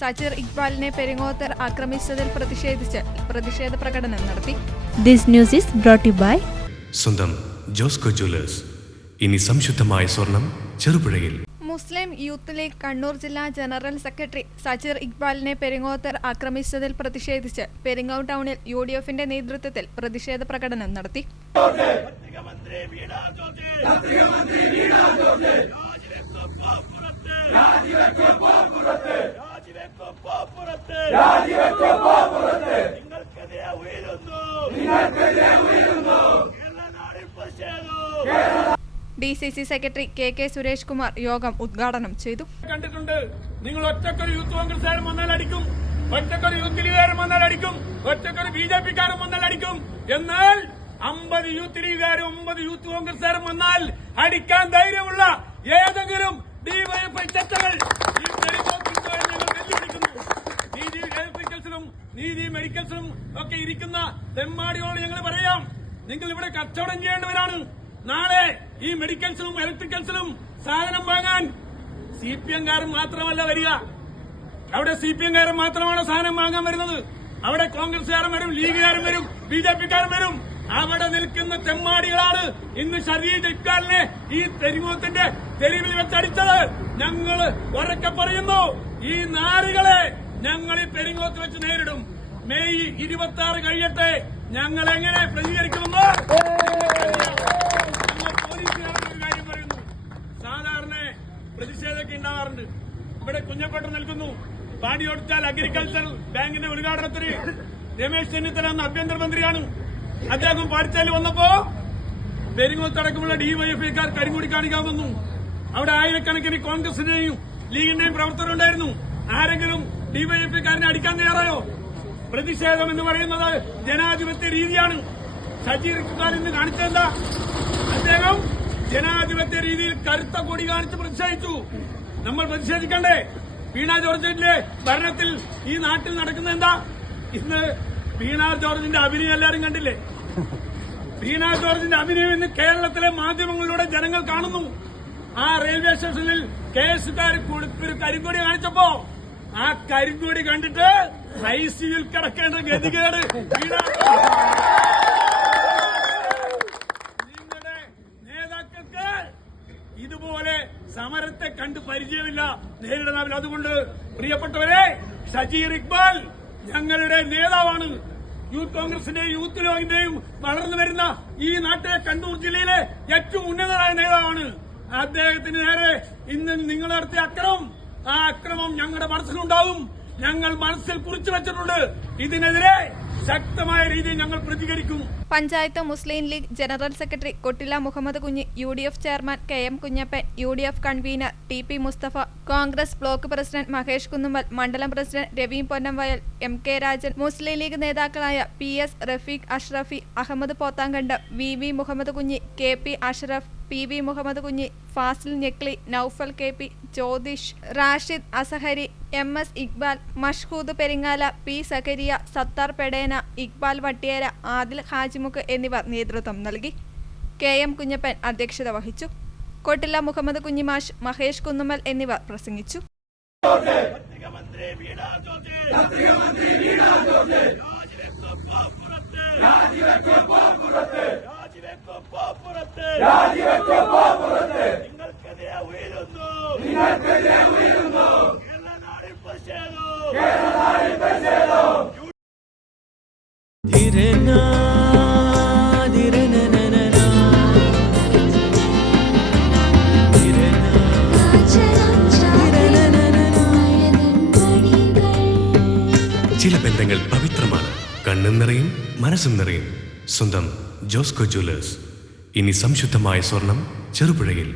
സജീർ ഇക്ബാലിനെ പെരിങ്ങോത്തർ ആക്രമിച്ചതിൽ പ്രതിഷേധിച്ച് പ്രതിഷേധ പ്രകടനം നടത്തി. This news is brought to you by സ്വന്തം ജോസ്കോ ജ്വല്ലേഴ്സ്. ഇനി സംശുദ്ധമായ സ്വർണം ചെറുപുഴയിൽ. മുസ്ലിം യൂത്ത് ലീഗ് കണ്ണൂർ ജില്ലാ ജനറൽ സെക്രട്ടറി സജീർ ഇക്ബാലിനെ പെരിങ്ങോത്തർ ആക്രമിച്ചതിൽ പ്രതിഷേധിച്ച് പെരിങ്ങോം ടൗണിൽ UDFന്റെ നേതൃത്വത്തിൽ പ്രതിഷേധ പ്രകടനം നടത്തി. DCC secretary KK Suresh Kumar യോഗം ഉദ്ഘാടനം ചെയ്തു. കണ്ടിട്ടുണ്ട്, നിങ്ങൾ ഒറ്റക്കൊരു യൂത്ത് കോൺഗ്രസ്സുകാരൻ വന്നാൽ അടിക്കും, ഒറ്റക്കൊരു യൂത്ത് ലീഗുകാരൻ വന്നാൽ അടിക്കും, ഒറ്റക്കൊരു BJP-കാരൻ വന്നാൽ അടിക്കും. എന്നാൽ 50 യൂത്ത് ലീഗുകാരും 50 യൂത്ത് കോൺഗ്രസ്സുകാരും വന്നാൽ അടിക്കാൻ ധൈര്യമുള്ള ഏതെങ്കിലും DYFI ചട്ടകൾ ഈ തെരുവോക്കിൽ ഞങ്ങൾ വെല്ലുവിളിക്കുന്നു. നീതി ഇലക്ട്രിക്കൽസിലും നീതി മെഡിക്കൽസിലും ഒക്കെ ഇരിക്കുന്ന തെമ്മാടികളോട് ഞങ്ങൾ പറയാം, നിങ്ങൾ ഇവിടെ കച്ചവടം ചെയ്യേണ്ടവരാണ്. നാളെ ഈ മെഡിക്കൽസിലും ഇലക്ട്രിക്കൽസിലും സാധനം വാങ്ങാൻ CPM-കാരൻ മാത്രമല്ല വരിക. അവിടെ CPM-കാരൻ മാത്രമാണ് സാധനം വാങ്ങാൻ വരുന്നത്. അവിടെ കോൺഗ്രസ്സുകാരൻ വരും, ലീഗുകാരൻ വരും, BJP-കാരൻ വരും. അവിടെ നിൽക്കുന്ന തെമ്മാടികളാണ് ഇന്ന് സജീർ ഇക്ബാലിനെ ഈ തെരുവോത്തിന്റെ തെരുവിൽ വെച്ചടിച്ചത്. ഞങ്ങൾ ഉറക്കെ പറയുന്നു, ഈ നാറികളെ ഞങ്ങൾ ഈ പെരിങ്ങോത്ത് വെച്ച് നേരിടും. മെയ് 26 കഴിയട്ടെ. ഞങ്ങൾ എങ്ങനെ പ്രതികരിക്കുമെന്ന് പ്രതിഷേധമൊക്കെ ഉണ്ടാവാറുണ്ട്. ഇവിടെ കുഞ്ഞപ്പേട്ട നിൽക്കുന്നു. പാടിയോടിച്ചാൽ അഗ്രികൾച്ചർ ബാങ്കിന്റെ ഉദ്ഘാടനത്തിന് രമേശ് ചെന്നിത്തല എന്ന ആഭ്യന്തരമന്ത്രിയാണ്. അദ്ദേഹം പാടിച്ചാൽ വന്നപ്പോ പെരിങ്ങോത്തടക്കമുള്ള DYFI-ക്കാർ കരിങ്കൊടി കാണിക്കാൻ വന്നു. അവിടെ ആയിരക്കണക്കിന് കോൺഗ്രസിന്റെയും ലീഗിന്റെയും പ്രവർത്തകരുണ്ടായിരുന്നു. ആരെങ്കിലും DYFI-ക്കാരനെ അടിക്കാൻ തയ്യാറായോ? പ്രതിഷേധം എന്ന് പറയുന്നത് ജനാധിപത്യ രീതിയാണ്. സജീർ ഇക്ബാൽ ഇന്ന് കാണിച്ചതെന്താ? അദ്ദേഹം ജനാധിപത്യ രീതിയിൽ കറുത്ത കൊടി കാണിച്ച് പ്രതിഷേധിച്ചു. നമ്മൾ പ്രതിഷേധിക്കണ്ടേ? വീണ ജോർജിന്റെ ഭരണത്തിൽ ഈ നാട്ടിൽ നടക്കുന്ന എന്താ? ഇന്ന് വീണ ജോർജിന്റെ അഭിനയം എല്ലാവരും കണ്ടില്ലേ? വീണ ജോർജിന്റെ അഭിനയം ഇന്ന് കേരളത്തിലെ മാധ്യമങ്ങളിലൂടെ ജനങ്ങൾ കാണുന്നു. ആ റെയിൽവേ സ്റ്റേഷനിൽ KS-കാർ ഒരു കരിങ്കൊടി കാണിച്ചപ്പോ ആ കരിങ്കൊടി കണ്ടിട്ട് ICU-ൽ കിടക്കേണ്ട ഗതികേട് വീണ ഇതുപോലെ സമരത്തെ കണ്ട് പരിചയമില്ല, നേരിടാനാവില്ല. അതുകൊണ്ട് പ്രിയപ്പെട്ടവരെ, സജീർ ഇക്ബാൽ ഞങ്ങളുടെ നേതാവാണ്. യൂത്ത് കോൺഗ്രസിന്റെയും യൂത്ത് ലീഗിന്റെയും വളർന്നു വരുന്ന ഈ നാട്ടിലെ കണ്ണൂർ ജില്ലയിലെ ഏറ്റവും ഉന്നതനായ നേതാവാണ്. അദ്ദേഹത്തിന് നേരെ ഇന്ന് നിങ്ങൾ നടത്തിയ ആ അക്രമം ഞങ്ങളുടെ മനസ്സിലുണ്ടാവും. ഞങ്ങൾ മനസ്സിൽ കുറിച്ചു വെച്ചിട്ടുണ്ട്. ഇതിനെതിരെ ശക്തമായ രീതിയിൽ ഞങ്ങൾ പ്രതികരിക്കും. Panchayat Muslim League general secretary Kottila Muhammad Kunhi, UDF chairman KM Kunhappan, UDF convener TP Musthafa, Congress block president Mahesh Kunnummal, മണ്ഡലം പ്രസിഡന്റ് രവീം പൊന്നംവയൽ, MK രാജൻ, മുസ്ലിം ലീഗ് നേതാക്കളായ PS Rafeeq Ashrafi, Ahammad Pothankand, VV Muhammad Kunhi, KP Ashraf, PV Muhammad Kunhi, Fazil ഞെക്ലി, Noufal KP, Jyothish, Rashid Azhari, MS Iqbal, Mashhood Peringala, P സക്കരിയ, സത്താർ പെടേന, ഇക്ബാൽ വട്ടിയേര, ആദിൽ ഹാജിമുഖ് എന്നിവർ നേതൃത്വം നൽകി. KM കുഞ്ഞപ്പൻ അധ്യക്ഷത വഹിച്ചു. കൊട്ടില മുഹമ്മദ് കുഞ്ഞിമാഷ്, മഹേഷ് കുന്നുമ്മൽ എന്നിവർ പ്രസംഗിച്ചു. ചില ബന്ധങ്ങൾ പവിത്രമാണ്. കണ്ണും നിറയും മനസ്സും നിറയും. സ്വന്തം ജോസ്കോ ജ്വല്ലേഴ്സ്. ഇനി സംശുദ്ധമായ സ്വർണം ചെറുപുഴയിൽ.